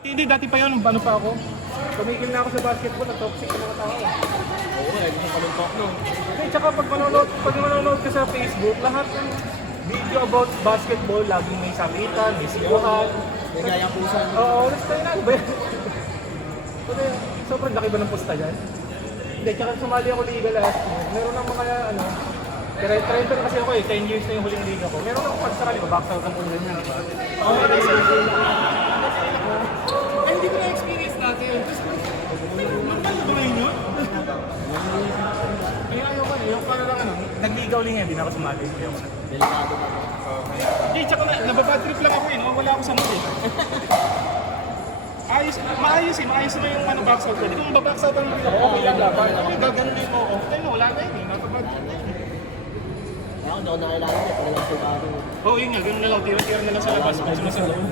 Hindi, dati pa yun, ano pa ako. Tumigil na ako sa basketball at toxic na mga tao. Oo, gusto pa rin talk nun. Okay, tsaka pag manonood ka sa Facebook, lahat ng video about basketball, laging may sakitan, may sibuhan. May gayang pusan. Oo, let's try na, ba? Kasi, sobrang laki ba ng pusta dyan? Hindi, tsaka sumali ako liga last year. Meron ng mga, ano, pero 30 na kasi ako eh, 10 years na yung huling liga ko. Meron akong pagsakali, babacksout ang ulan niya. Oo, Ay, hindi ko na-experience natin yun. Kasi, normal na ba ngayon yun? Kaya ayoko eh, yung parang ano, nagligaw lang yan, hindi na ako sumali. Ayoko na. delikado pa. Hindi, tsaka na, nababadtrip lang ako eh, wala ako sa mood eh. Maayos naman yung ano, box out ko. Di kung mababox out ang mga okay lang laban. Okay, gaganon na yung okay na, wala na yun eh. Nababadtrip na yun eh. Ako, hindi ako nakilala niya. Pag lang sigaro. Oo, yun nga, ganun na lang, tira-tira na lang sa labas. Kasi nasa loob.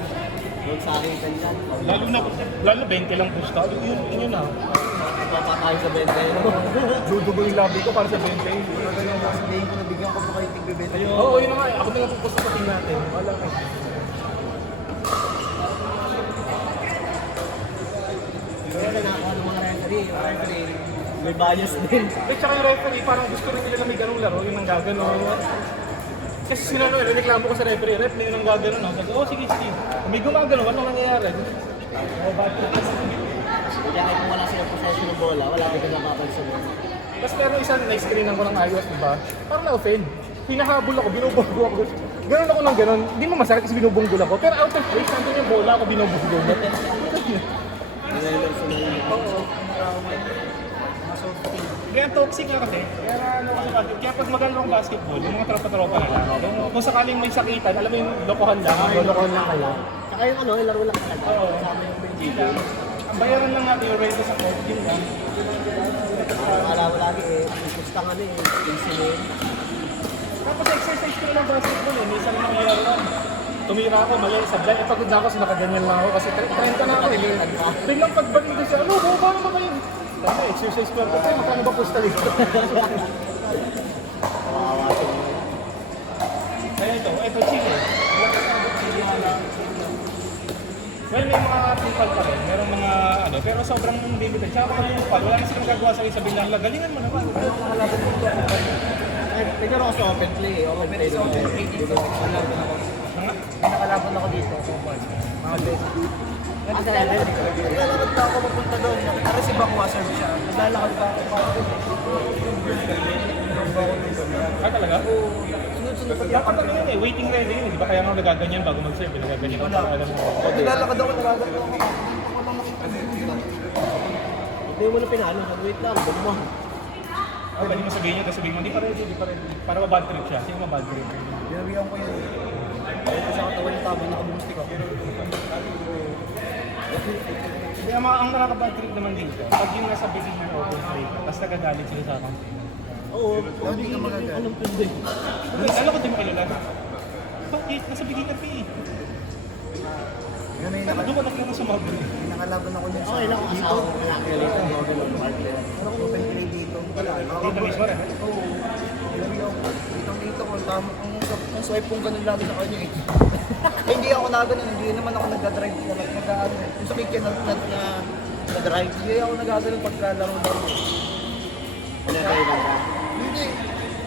Doon sa akin kanyan. Lalo 20 lang pusta. Yun na. Papatayo sa benta yun. Dudugo yung labi ko para sa 20. Sabihin ko, nabigyan ko pa kayo tigbibenta. Oo, yun na nga. Ako na lang pupusta sa team natin. Wala ka. Pero nakakuha ng mga referee. Yung referee, may bias din. Eh, tsaka yung referee, parang gusto rin nila na may ganung laro, yung nanggagano. Kasi sila no, reklamo ko sa referee, ref na yung nanggagano. Sabi, oh sige, sige. Kung may gumagano, anong nangyayari? Oh, bakit? Kaya kahit kung wala silang possession ng bola, wala ka din napapansin mo. Tapos meron isang na-screenan ko ng ayos, di ba? Parang na-offend. Hinahabol ako, binubunggo ako. Ganon ako ng ganon. Hindi mo masarap kasi binubunggol ako. Pero out of place, nandun yung bola ako binubunggol. Oo. Kaya toxic nga kasi. Kaya ano kasi bakit? Kaya pag maganda ng basketball, yung mga tropa-tropa na lang. Kung sakaling may sakitan, alam mo yung lokohan lang. Lokohan lang kayo. Saka yung ano, laro lang talaga. Oo. Kasama yung bench. Hindi lang. Ang bayaran lang natin yung rate sa court, yun lang. Akala ko lagi eh, pusta nga eh, insulin. Tapos exercise ko lang basketball eh. Minsan lang nangyayari lang. Tumira ako, mali, sablay. Eh, pagod na ako, so nakaganyan lang ako kasi 30 na ako eh. Biglang pagbalik ko siya, ano, baba na ba kayo? Dami, exercise ko lang. Kasi magkano ba pusta dito? Kawawa siya. Kaya ito, chili. Well, may mga people pa rin. Merong mga ano, pero sobrang limited. Tsaka kapag yung pal, wala na silang gagawa sa sabihin lang, galingan mo naman. Tignan ako sa open play eh. Open play doon. Nakalaban ako dito. Mga beses. Naglalakad pa ako mapunta doon. Naka-receive ako, serve siya. Naglalakad pa ako. Ah, talaga? Sunod-sunod pa Dapat ano yun eh, waiting ready yun. Di ba kaya nga nagaganyan bago mag-serve, nagaganyan ako para alam mo. Naglalakad ako, naglalakad ako. Hindi mo na pinalo. Wait lang. Bumma. Ay, pwede mo sabihin niya, tapos sabihin mo, di pa ready. Para ma-bad trip siya. Sino ma-bad trip? Binawihan ko yun. Ito sa katawan ng tabo, nakabumusti ko. Kaya ang nakaka-bad trip naman dito, pag yung nasa beginning na open play, tapos nagagalit sila sa akin. Oo. Hindi ka magagalit. Anong pwede? Alam ko di mo kilala. Bakit? Nasa beginner ka eh. Yun ay Doon ka naglaro sa mga beginner. nakalaban ako dyan sa Okay lang kung dito. asawa ko nakakilita. Mga ganun party. Ano ko open play dito? Wala. Dito mismo rin. Oo. Binawihan ko. Dito ko. Tama. Ang swipe kong ganun lagi sa kanya eh. Eh, hindi ako nagano, hindi naman ako nagdadrive ko. Nag-ano. Yung sa kikya na drive. Hindi ako nagagano pagkalaro-laro. Pinatay ba ka? Hindi.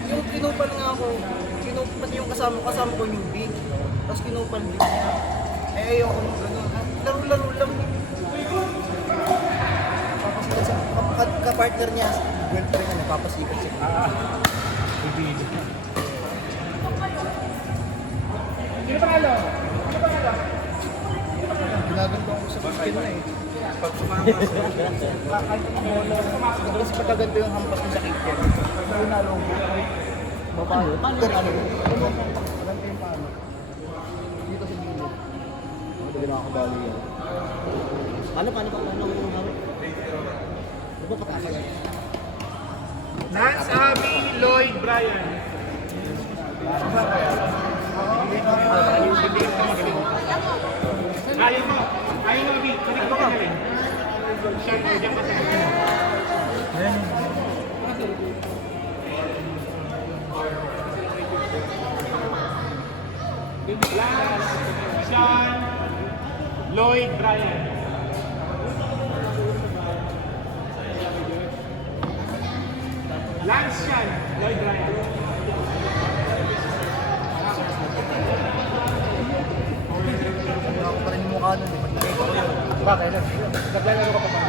Yung kinupan nga ako, pati yung kasama ko newbie. Tapos kinupan din niya. Eh ayoko nung gano'n. Laro-laro lang. Tapos ka-partner niya, girlfriend niya, napapasikat siya. Bibili. Sino panalo? Ginaganto ako sa skin na eh. Pag kasi pagkaganto yung hampas mo sa kikya. Pag nalong Paano? Paano ka ano? Ganto yung paano. Dito sa gilid. Hindi na ako dali yan. Paano yung laro? Di ba kapasal? Nance Abby Lloyd Bryan. Ayaw mo, Abby. Kunik mo ka rin. Siya, diyan ka sa Sean Lloyd Bryan. Bakit? Naglalaro ka pa ba?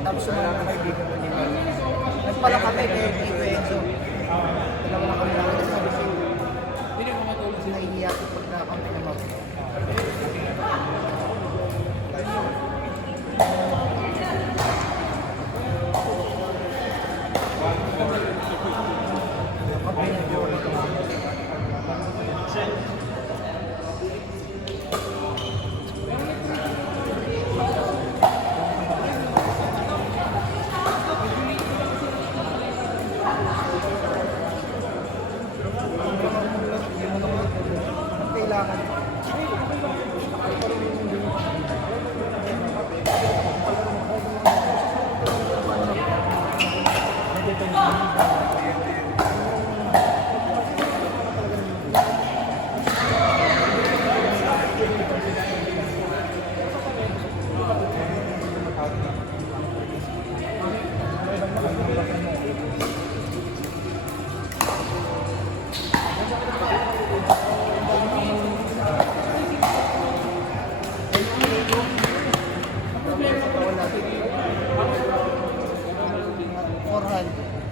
Tapos sumunod na kaibigan ko nila. Nagpala kami kay Tito Enzo. Dalawa na kami namin sa Bisi. Nahihiya ko pagka kami naman. Kailangan.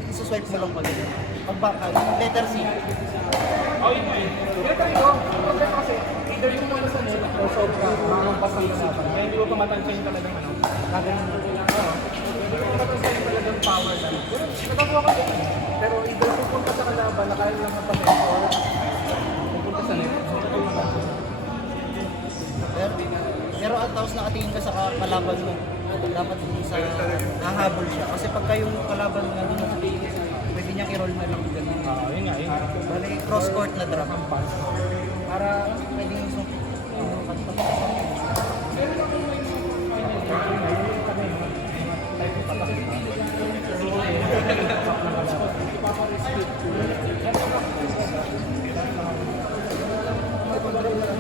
Isuswipe mo lang pala. Pagbaka, letter C. Oh, yun nga eh. Kaya ito, problema kasi, either yung ano sa net o sobra, mamampas ang usapan. Kaya hindi mo pa matansya talagang ano, gagawin mo. Hindi mo matansya yung talagang power na. Pero nagagawa ka din. Pero either pupunta sa kalaban na kaya lang napasin or pupunta sa net. Pero at tapos nakatingin ka sa kalaban mo, dapat hindi sa hahabol siya. Kasi pagka yung kalaban mo nandun sa tingin, pwede niyang i-roll na lang ganun. Yun nga, yun nga. Bali, cross-court na drop. Para pwede yung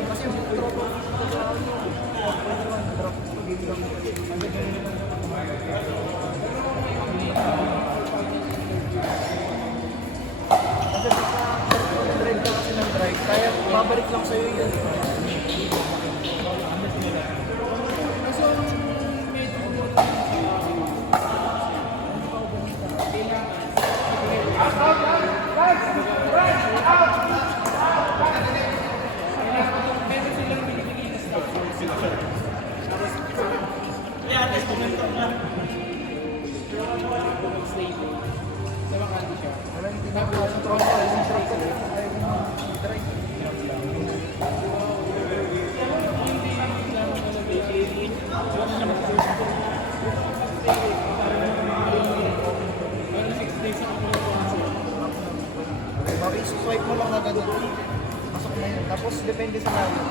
kasi yung tropa kasi sa drive ka kasi ng drive, kaya babalik lang sa'yo yun. Swipe mo lang na ganun. Pasok na yun. Tapos depende sa layo.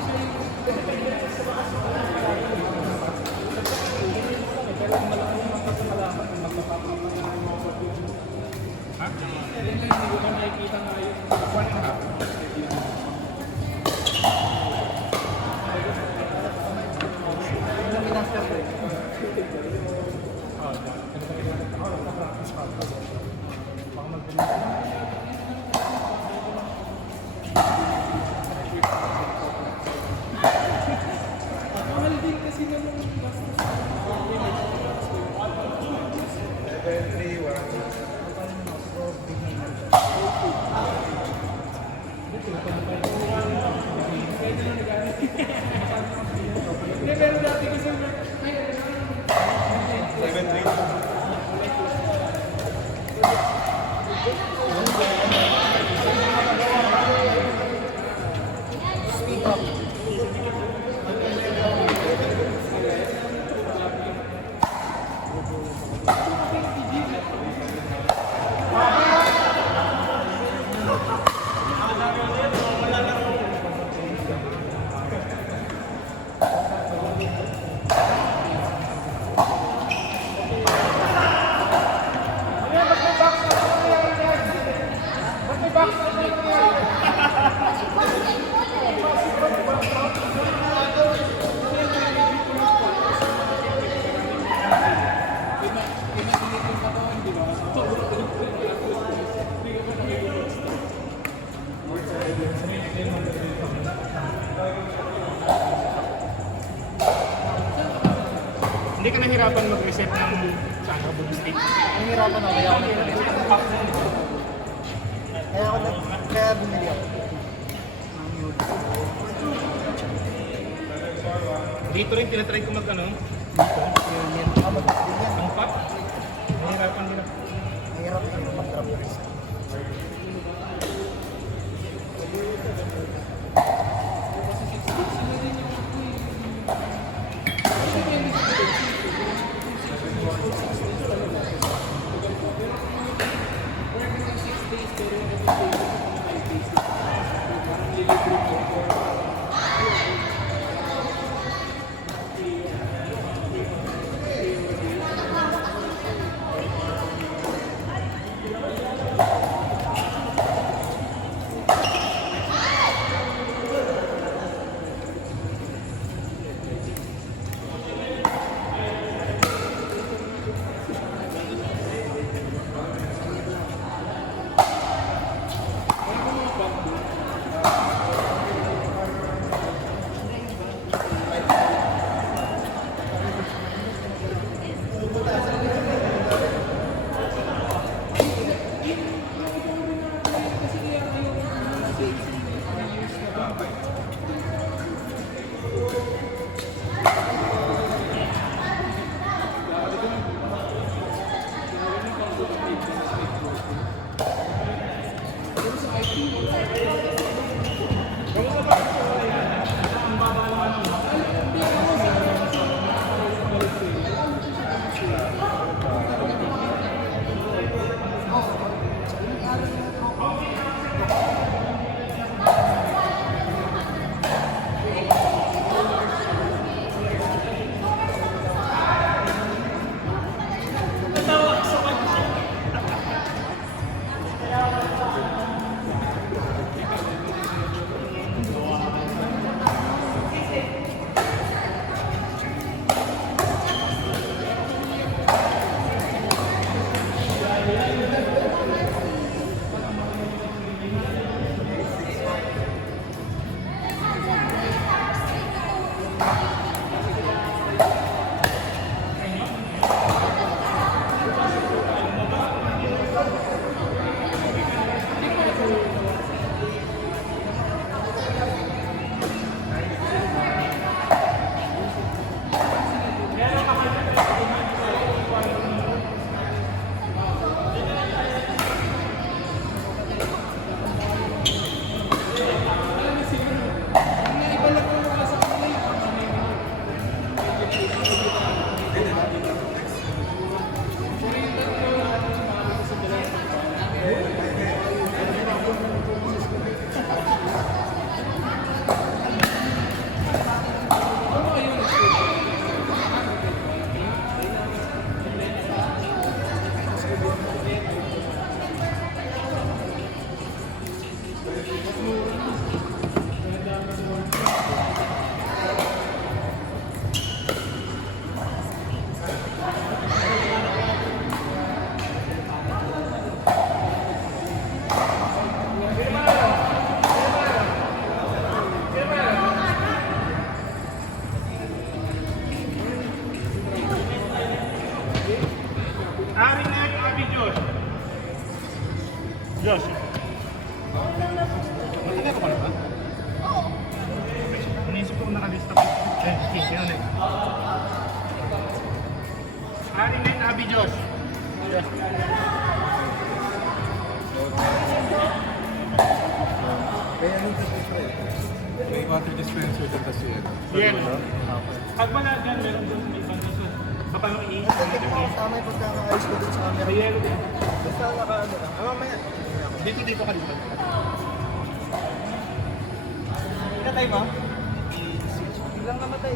Speed up. ka nahirapan mag-reset ng saan ka boom stick? Nahihirapan ako kaya ako kaya bumili ako. Dito rin tinatry ko mag ano? Yan ako mag-drop yan. Ang pop? Nahirapan din ako. Mahirap na mag-drop na rin. Josh. Matagal ko pala ba? Oo. Naisip ko nakalista ko. Yun eh. Aring na yung Abby Josh. Josh. Kaya yung dispenser. May water dispenser din kasi yan. Yan. Pag wala dyan, meron doon sa may banda so. Kapag iingat. Tingnan mo, tama yung pagkakaayos ko dun sa camera. May yellow din. Basta naka-ano lang. Mamaya. Dito ka dito. Katay ba? Ilang namatay?